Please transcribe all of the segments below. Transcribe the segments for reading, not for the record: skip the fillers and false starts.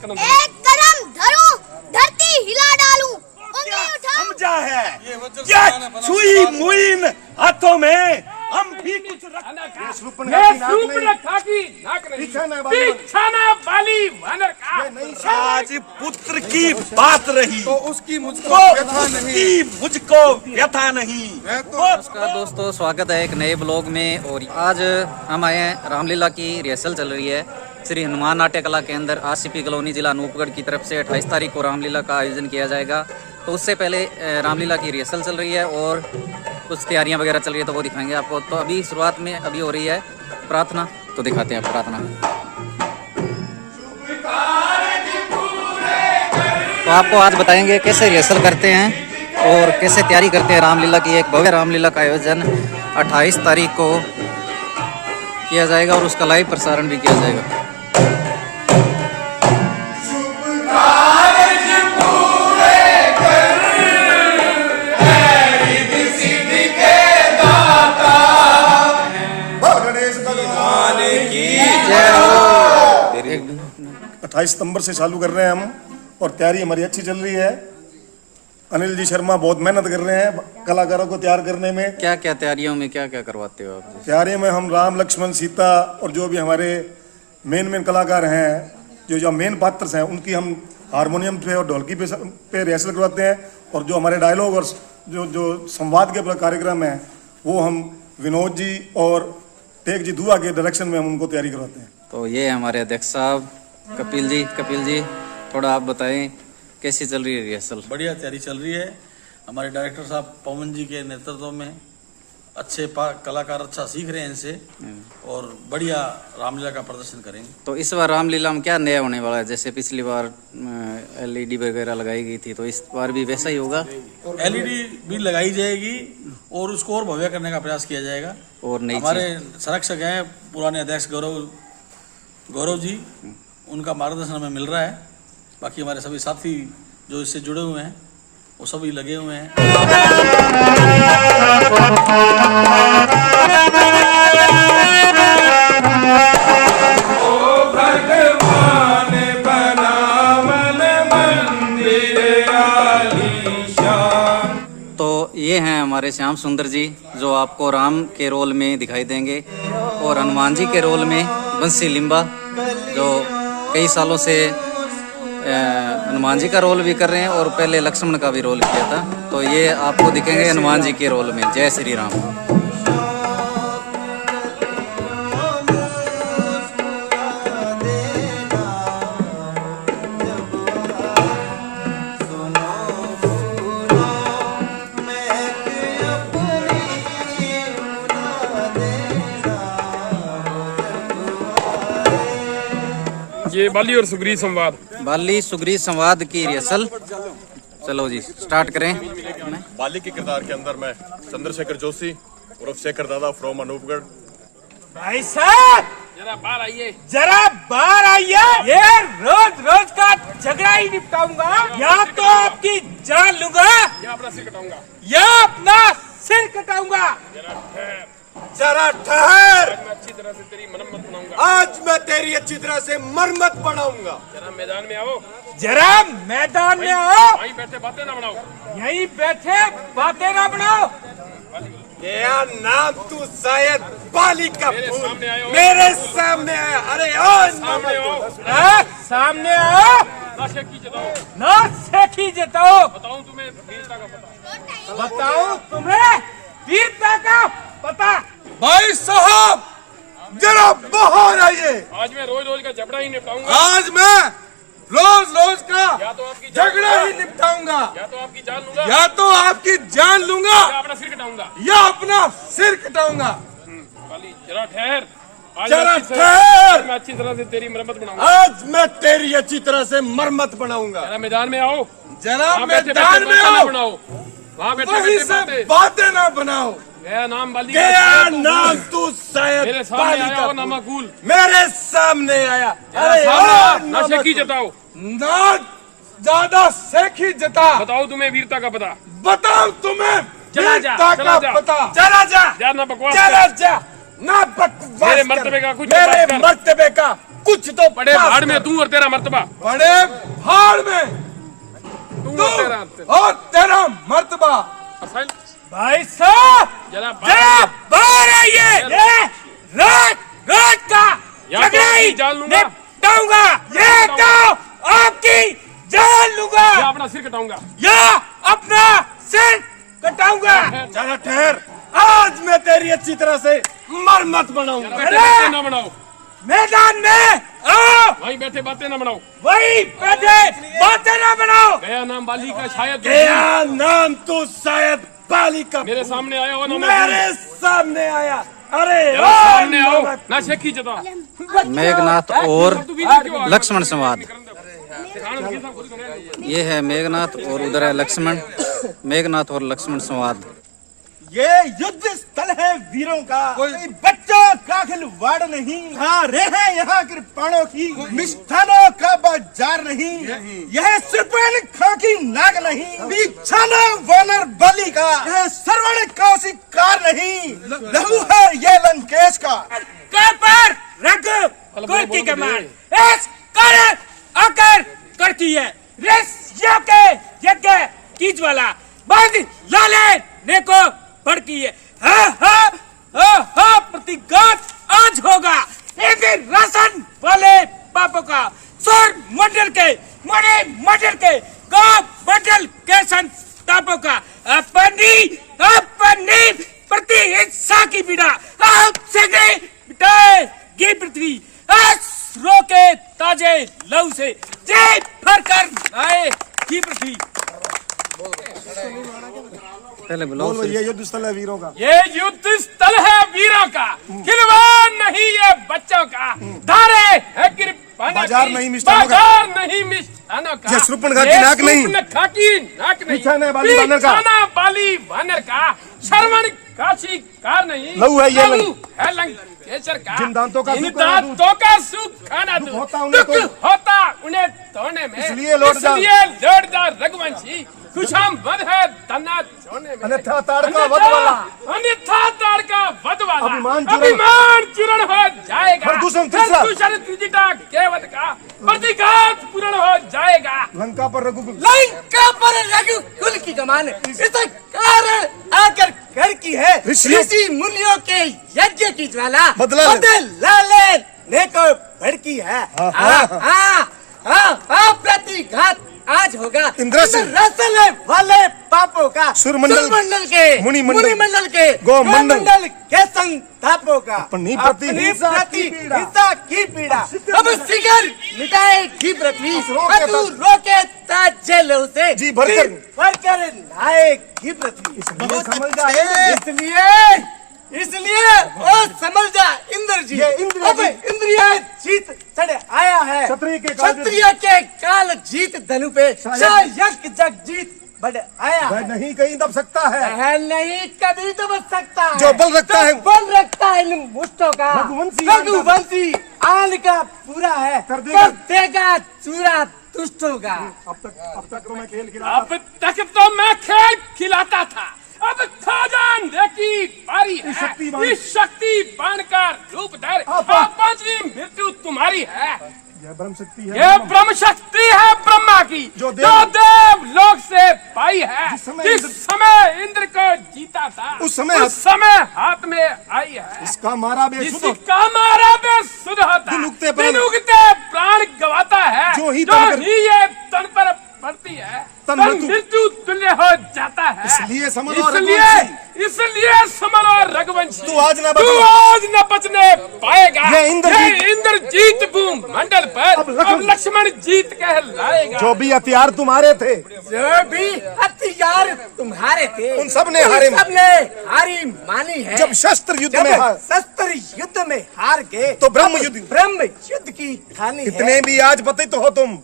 एक कदम धरूं, धरती हिला डालूं, उंगली उठाऊं। समझा है क्या छुई मुइन हाथों में हम भी कुछ आज पुत्र की बात रही तो उसकी मुझको व्यथा नहीं। नमस्कार दोस्तों, स्वागत है एक नए ब्लॉग में। और आज हम आए हैं, रामलीला की रिहर्सल चल रही है श्री हनुमान नाट्य कला के अंदर आरसीपी कॉलोनी जिला अनूपगढ़ की तरफ से 28 तारीख को रामलीला का आयोजन किया जाएगा। तो उससे पहले रामलीला की रिहर्सल चल रही है और कुछ तैयारियां वगैरह चल रही है, तो वो दिखाएंगे आपको। तो अभी शुरुआत में अभी हो रही है प्रार्थना, तो दिखाते हैं प्रार्थना। तो आपको आज बताएंगे कैसे रिहर्सल करते हैं और कैसे तैयारी करते हैं रामलीला की। एक भव्य रामलीला का आयोजन 28 तारीख को किया जाएगा और उसका लाइव प्रसारण भी किया जाएगा। अट्ठाईस सितंबर से चालू कर रहे हैं हम, और तैयारी हमारी अच्छी चल रही है। अनिल जी शर्मा बहुत मेहनत कर रहे हैं कलाकारों को तैयार करने में। क्या क्या तैयारियों में क्या क्या करवाते हो आप? तैयारी में हम राम लक्ष्मण सीता और जो भी हमारे मेन कलाकार हैं, जो मेन पात्र हैं, उनकी हम हारमोनियम पे और ढोलकी पे रिहर्सल करवाते हैं। और जो हमारे डायलॉग और जो संवाद के कार्यक्रम हैं, वो हम विनोद जी और टेक जी दुआ के डायरेक्शन में हम उनको तैयारी करवाते हैं। तो ये हमारे अध्यक्ष साहब कपिल जी थोड़ा आप बताएं कैसी चल रही है रिहर्सल? बढ़िया तैयारी चल रही है। हमारे डायरेक्टर साहब पवन जी के नेतृत्व में अच्छे कलाकार अच्छा सीख रहे हैं इनसे, और बढ़िया रामलीला का प्रदर्शन करेंगे। तो इस बार रामलीला में क्या नया होने वाला है? जैसे पिछली बार एलईडी वगैरह लगाई गई थी, तो इस बार भी वैसा ही होगा? एलईडी भी लगाई जाएगी और उसको और भव्य करने का प्रयास किया जाएगा। और नई हमारे संरक्षक हैं पुराने अध्यक्ष गौरव जी, उनका मार्गदर्शन हमें मिल रहा है। बाकी हमारे सभी साथी जो इससे जुड़े हुए हैं वो सभी लगे हुए हैं। तो ये हैं हमारे श्याम सुंदर जी, जो आपको राम के रोल में दिखाई देंगे, और हनुमान जी के रोल में बंसी लिम्बा, जो कई सालों से हनुमान जी का रोल भी कर रहे हैं और पहले लक्ष्मण का भी रोल किया था। तो ये आपको दिखेंगे हनुमान जी के रोल में। जय श्री राम। ये बाली और सुग्रीव संवाद की रिहर्सल। चलो जी स्टार्ट करें। बाली के किरदार के अंदर मैं चंद्रशेखर जोशी उर्फ शेखर दादा फ्रॉम अनूपगढ़। भाई साहब जरा बाहर आइए। ये रोज का झगड़ा ही निपटाऊंगा, या तो आपकी जान लूंगा या अपना सिर कटाऊंगा। जरा ठहर, अच्छी तरह से तेरी मरम्मत बनाऊंगा। आज मैं तेरी अच्छी तरह से मरम्मत बनाऊंगा। जरा मैदान में आओ। यहीं बैठे बातें ना बनाओ। तेरा नाम तू शायद बाली का फूल मेरे सामने आया। अरे सामने आओ। ना सेखी जताओ। बताऊं तुम्हें वीरता का पता। भाई साहब जरा बाहर आइए। आज मैं रोज का झगड़ा ही निपटाऊंगा। आज मैं रोज का या तो आपकी झगड़ा ही निपटाऊंगा, या तो आपकी जान लूंगा, या तो आपकी जान लूंगा, या अपना सिर कटाऊंगा। बाली जरा ठहर। मैं अच्छी तरह से तेरी मरम्मत बनाऊंगा। आज मैं तेरी अच्छी तरह से मरम्मत बनाऊंगा। जरा मैदान में आओ। जरा वहाँ मैदान में आओ। बनाओ। वहाँ वहीं से बातें ना बनाओ। गया नाम बाली गया नाम तू शायद मेरे सामने आया हो ना मकूल। मेरे सामने आया। अरे ना सेखी जताओ। ना ज्यादा सेखी जता। बताओ तुम्हें वीरता का पता। बताओ तुम्हें चला जा, वीरता चला का जा। पता। चला जा ना बकवास चला कर। जा, ना बकवास मेरे कर। मर्तबे का कुछ मेरे बकवास कर। मर्तबे का कुछ तो बड़े भाड़ में तू और तेरा मर्तबा, बड़े भाड़ में तू तू और तेरा और तेरा मर्तबा। असल भाई साहब जरा जरा बाहर आइए। ये रात रात का या तो झगड़ा ही आपकी जान लूंगा। निपटाऊंगा, ये तो आपकी जान लूंगा या अपना सिर कटाऊंगा। या अपना सिर कटाऊंगा। जरा ठहर, आज मैं तेरी अच्छी तरह से मरम्मत बनाऊंगा। बातें ना बनाओ, मैदान में आओ, वहीं बैठे बातें ना बनाओ। वही बैठे बातें ना बनाओ। गया नाम बाली का शायद गया नाम तो शायद बाली का मेरे सामने आया हो ना मेरे सामने आया। अरे जरा सामने आओ ना, शेखी जता मेघनाथ और लक्ष्मण संवाद। ये है मेघनाथ और उधर है लक्ष्मण। मेघनाथ और लक्ष्मण संवाद। ये युद्ध स्थल है वीरों का, कोई बच्चों का खिलवाड़ नहीं। हारे हैं यहाँ कृपाणों की, मिष्ठानों का बाजार नहीं। यह सुरपन खाकी नाग नहीं, बिछाना वानर बलि का। यह श्रवण का शिकार नहीं, लहू है ये लंकेश का। पर रघु कुल की कमान इस कारण आकर करती है। ऋषियों के यज्ञ की ज्वाला बंद लाले ने को भड़की है। प्रतिघात आज होगा एक राशन वाले पापों का। सुर मंडल के मणि मंडल के गांव मंडल के संतापों का। अपनी प्रति हिंसा की पीड़ा आपसे मिटाएगी पृथ्वी। रोके ताजे लहू से जी भर कर आएगी पृथ्वी। पहले बुलाओ। ये युद्ध स्थल है वीरों का। ये युद्ध स्थल है वीरों का, खिलवाड़ नहीं ये बच्चों का। धारे है कृपाणों बाजार की, नहीं मिष्ठानों का। बाजार नहीं मिष्ठानों का। ये सुरपन खाकी नाक नहीं। सुरपन खाकी नाक नहीं। बिछाना बाली वानर का। बिछाना बाली वानर का। श्रवण का शिकार नहीं। लहू है ये लहू है लंकेश्वर का। जिन दांतों का इन सूख खाना दूध। दांतों का सूख खाना दूध। दुख होता उन्हें तोड़ने में, इसलिए लौट जा रघुवंशी। खुशामद है धन्ना छोड़ने में। अन्यथा ताड़ का वध वाला। अन्यथा ताड़ का वध वाला। अभिमान चूर्ण हो जाएगा। प्रदूषण तीसरा। प्रदूषण त्रिजटा केवट का प्रतिघात पूर्ण हो जाएगा। लंका पर रघुकुल। लंका पर रघुकुल की कमान इस कारण आकर घर की है। ऋषि मुनियों के यज्ञ की ज्वाला बदला लाले ने को भड़की है। प्रतिघात आज होगा रसल वाले पापों का। सुरमंडल के मुनि मंडल के गो मंडल के संतापों का। अपनी प्रति हिंसा की पीड़ा अब शिखर मिटाएगी पृथ्वी। रोके ताजे लहू से जी भरकर लाएगी पृथ्वी। इसलिए ओ समझ जा इंद्र जी, अब इंद्रिय जीत चढ़ आया है। क्षत्रिय के काल जीत धनु पे यज्ञ जग जीत बढ़ आया है। नहीं कहीं दब सकता है, नहीं कभी दब सकता है। जो बल रखता है, बल रखता है इन मुष्टों का। रघुवंशी आन का पूरा है, कर देगा चूरा दुष्टों का। अब तक तो मैं खेल खिलाता था। अब खाजान की पारी है। इस शक्ति बाण का रूप धर। पांचवी मृत्यु तुम्हारी है। यह ब्रह्म शक्ति है। यह ब्रह्म शक्ति है ब्रह्मा की, जो देव लोक से पाई है। जिस समय इंद्र को जीता था उस समय हाथ में आई है। इसका मारा बेसुध होता, बिनुगते प्राण गवाता है। जो ही ये तन पर पड़ती है मृत्यु तुल्य हो जाता है। इसलिए समर और रघुवंशी तू आज न बचने पाएगा। ये इंद्र जीत भूम मंडल पर अब लक्ष्मण जीत कहलाएगा। जो भी हथियार तुम्हारे थे, उन सब ने हारी मानी है। जब शस्त्र युद्ध में हार गए तो ब्रह्म युद्ध की ठानी है। इतने भी आज पतित हो तुम,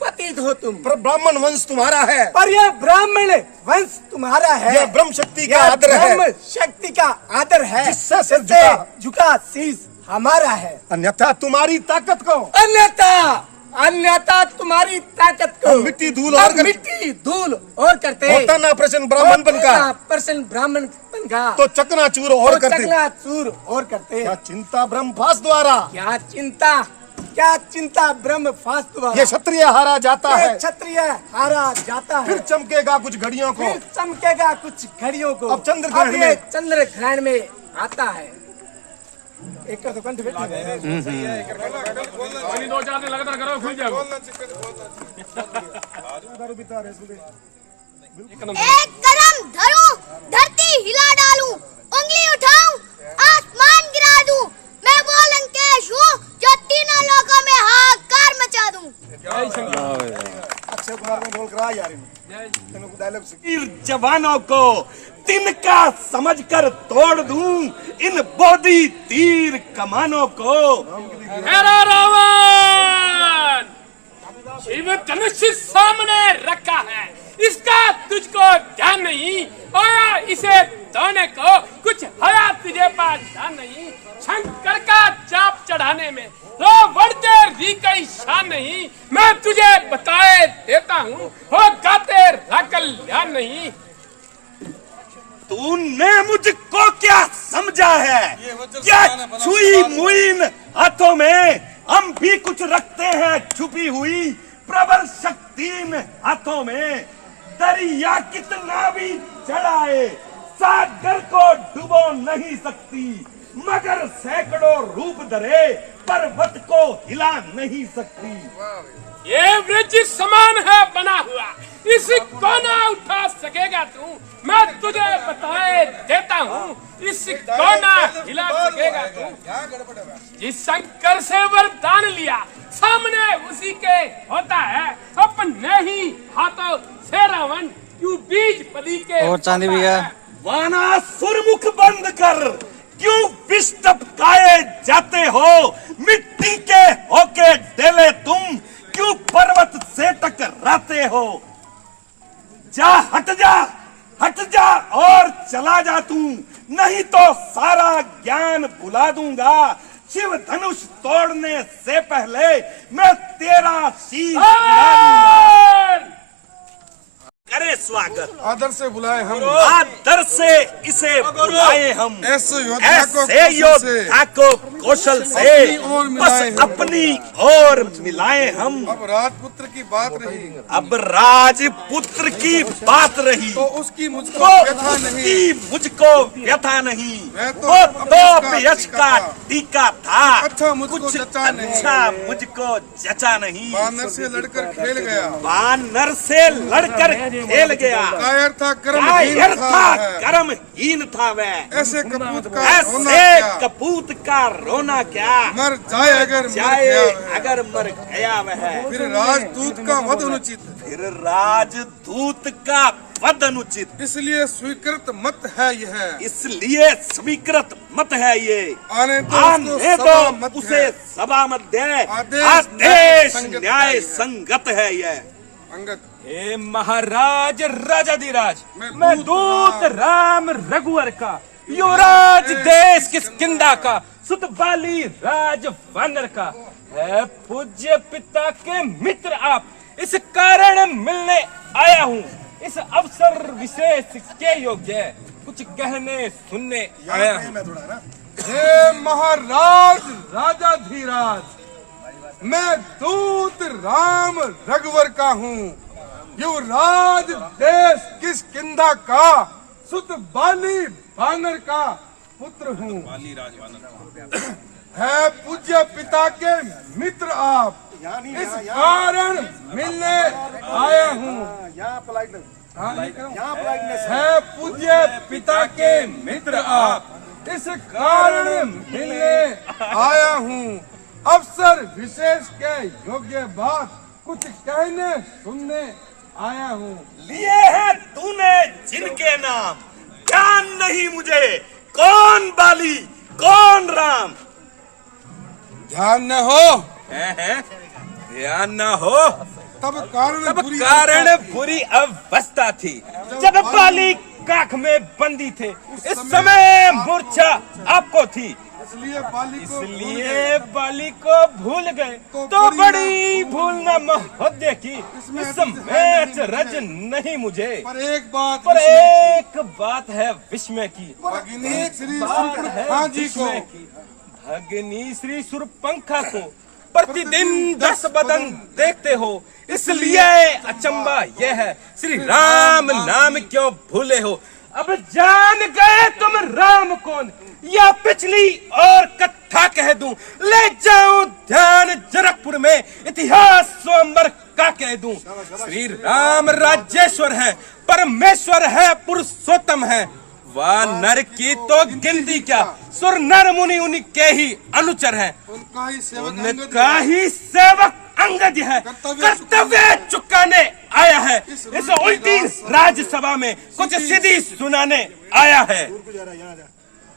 पतित हो तुम। पर ब्राह्मण वंश तुम्हारा है। पर यह ब्राह्मण वंश तुम्हारा है। यह ब्रह्म शक्ति का आदर है। ब्रह्म शक्ति का आदर है। जिससे सिर झुका शीश हमारा है। अन्यथा तुम्हारी ताकत को अन्यथा तुम्हारी ताकत को मिट्टी धूल और कर- मिट्टी धूल और करते होता ना प्रश्न ब्राह्मण बन का परसेंट ब्राह्मण बन का तो चकनाचूर और करते। चकनाचूर और करते। क्या चिंता ब्रह्मफास द्वारा, क्या चिंता ब्रह्मफास द्वारा ये क्षत्रिय हारा जाता है, क्षत्रिय हारा जाता है। फिर चमकेगा कुछ घड़ियों को, फिर चमकेगा कुछ घड़ियों को। अब चंद्र ग्रहण में, चंद्र ग्रहण में आता है। एक तो कंठ बैठा है। 2-4 दिन लगातार करो, खुल जाओ। एक कदम धरूं, धरती हिला डालूं, उंगली उठाऊं, आसमान गिरा दूं। मैं वो लंकेश हूँ जो तीनों लोगों में हाहाकार मचा दूं। अक्षय कुमार ने बोल करा यार डायलॉग से। वीर जवानों को तिनका समझकर तोड़ दूं इन बोधी तीर कमानों को। हेरा रावण, शिव धनुष सामने रखा है, इसका तुझको ध्यान नहीं, और इसे धोने को कुछ हया तुझे पास ध्यान नहीं। शंकर का चाप चढ़ाने में रावण तेरी कोई शान नहीं, मैं तुझे बताए देता हूँ, हो गाते कल्याण नहीं। तूने मुझको क्या समझा है, क्या छुई मुइन हाथों में हम भी कुछ रखते हैं छुपी हुई प्रबल शक्ति में हाथों में। दरिया कितना भी चढ़ाए सागर को डुबो नहीं सकती, मगर सैकड़ों रूप धरे पर्वत को हिला नहीं सकती। ये वृक्ष समान है बना हुआ, इसको ना उठा सकेगा तू, मैं तुझे बताए देता हूँ, इसको ना हिला सकेगा तू। जिस शंकर से वरदान लिया सामने उसी के होता है, अपने ही हाथों से रावण क्यों बीज पदी के। और चांदी भैया, वाना सुरमुख बंद कर, क्यों विष टपकाए जाते हो, मिट्टी के होके डेले तुम क्यों पर्वत से टकराते हो। जा हट जा और चला जा तू, नहीं तो सारा ज्ञान भुला दूंगा। शिव धनुष तोड़ने से पहले मैं तेरा शीश उड़ा दूंगा। करे स्वागत, आदर से बुलाए हम, आदर से इसे बुलाए हम, ऐसे ऐसे योद्धा को कौशल से बस अपनी ओर मिलाए हम। अब राजपुत्र की बात रही, अब राजपुत्र की बात रही, तो उसकी मुझको व्यथा नहीं, मुझको व्यथा नहीं। मैं तो वो तो अपने यश का टीका था, अच्छा मुझको कुछ जचा नहीं, अच्छा मुझको जचा नहीं। बानर से लड़कर खेल गया, बानर से लड़कर खेल गया, कायर था कर्महीन था वह, ऐसे कपूत का रोना ऐसे क्या, कपूत का रोना क्या, मर जाए अगर मर गया वह। फिर राजदूत का वध अनुचित, फिर राजदूत का वध अनुचित, इसलिए स्वीकृत मत है यह, इसलिए स्वीकृत मत है ये। आने तो उसे सभा मध्य आदेश न्याय संगत है यह। अंगद हे महाराज राजाधिराज, मैं दूत राम रघुवर का, युवराज देश किष्किंधा का, सुत बाली राज वानर का, है पूज्य पिता के मित्र आप, इस कारण मिलने आया हूँ, इस अवसर विशेष के योग्य कुछ कहने सुनने आया हूँ। हे महाराज राजाधिराज, मैं दूत राम रघुवर का हूँ, युवराज देश किष्किंधा का, सुत बाली वानर का पुत्र हूँ, है पूज्य पिता के मित्र आप, इस कारण मिलने आया हूँ। है पूज्य पिता के मित्र आप, इस कारण मिलने आया हूँ, अवसर विशेष के योग्य बात कुछ कहने सुनने आया हूँ। लिए हैं तूने जिनके नाम, ध्यान नहीं मुझे कौन बाली कौन राम। ध्यान न हो, ध्यान न हो, तब कारण बुरी अवस्था थी, जब बाली काख में बंदी थे, इस समय मूर्छा आपको थी, इसलिए बाली को भूल गए तो बड़ी भूल न महोदय की इसमें अचरज नहीं मुझे, पर एक बात है विस्मय की, भगिनी श्री बात है सुर्पणखा जी को, विस्मय की। भगिनी श्री सुरपंखा को प्रतिदिन 10 बदन देखते हो, इसलिए अचंबा यह है श्री राम नाम क्यों भूले हो। अब जान गए तुम राम कौन, या पिछली और कथा कह दूं, ले जाऊं ध्यान जनकपुर में इतिहास स्वयंवर का कह दूं। श्री राम राज्येश्वर है, परमेश्वर है, पुरुषोत्तम है, वह नर की तो गिनती क्या, सुर नर मुनि उनके ही अनुचर हैं, उनका ही सेवक अंगद है, कर्तव्य चुकाने आया है, इस उल्टी राज्यसभा में कुछ सीधी सुनाने आया है।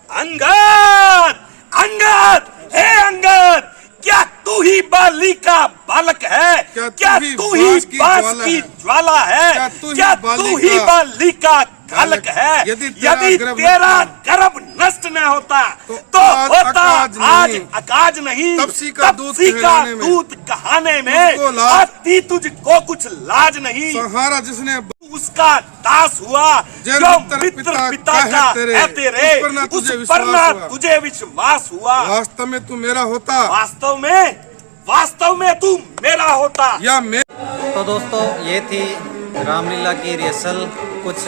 अंगद, अंगद, हे अंगद, क्या तू ही बाली का बालक है, क्या तू ही बांस की ज्वाला है, क्या तू ही बाली का घालक है। यदि तेरा गर्भ नष्ट न होता तो होता आज अकाज नहीं, तपसी का दूध कहाने में आती तुझको कुछ लाज नहीं। सहारा जिसने उसका दास हुआ जो मित्र पिता का है तेरे, उस पर ना तुझे विश्वास हुआ। वास्तव में तू मेरा होता, वास्तव में तू मेरा होता या मैं। तो दोस्तों ये थी रामलीला की रिहर्सल, कुछ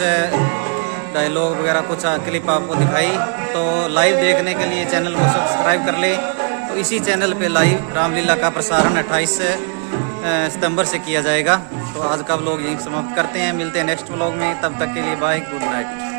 डायलॉग वगैरह कुछ क्लिप आपको दिखाई। तो लाइव देखने के लिए चैनल को सब्सक्राइब कर ले। तो इसी चैनल पे लाइव रामलीला का प्रसारण 28 सितंबर से किया जाएगा। तो आज का व्लॉग यहीं समाप्त करते हैं, मिलते हैं नेक्स्ट व्लॉग में, तब तक के लिए बाय, गुड नाइट।